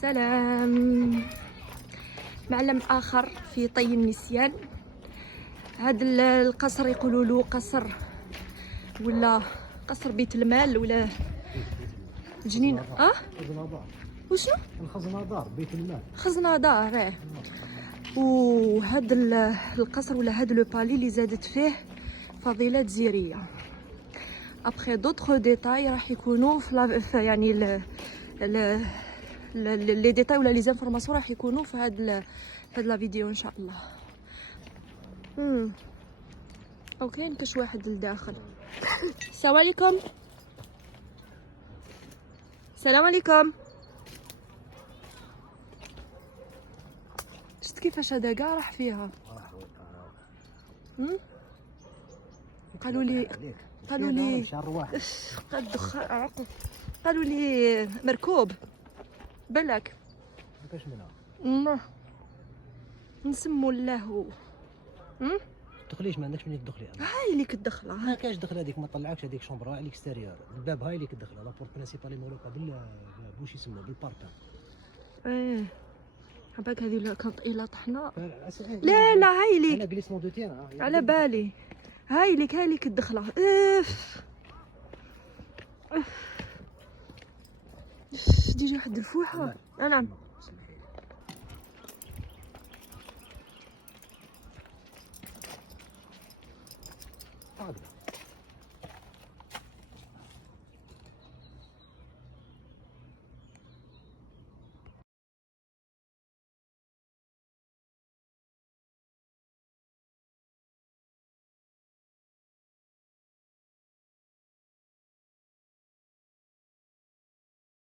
سلام. معلم آخر في طي النسيان. هذا القصر يقولوا له قصر ولا قصر بيت المال ولا جنينة. خزنة دار. وشنو؟ الخزنة دار بيت المال. خزنة دار. وهذا القصر ولا هذا لو بالي اللي زادت فيه فضيلة زيرية. ابخي دوطخ ديتاي راح يكونوا في يعني لي ديتاي ولا لي زانفورماسيون راح يكونوا في هاد لا فيديو ان شاء الله. اوكي كاش واحد لداخل. السلام عليكم. السلام عليكم. شفت كيفاش هذا كاع راح فيها. قالوا لي قالوا لي مركوب بالك. كاش منها نسمو الله. تدخليش، ما عندكش منين تدخلي. هاي اللي كتدخلها. ما كاينش دخل هذيك، ما طلعكش هذيك شومبرا على الاكستيريور. الباب هاي اللي كتدخلها لا بورت برينسيبال مغلوقه بوش يسموه بالباربان. عباك هذه كانت إلا طحنا. لا لا هاي اللي انا جليسمون دو تيان على بالي. هاي اللي كتدخلها. ديجا واحد الفوحه. نعم.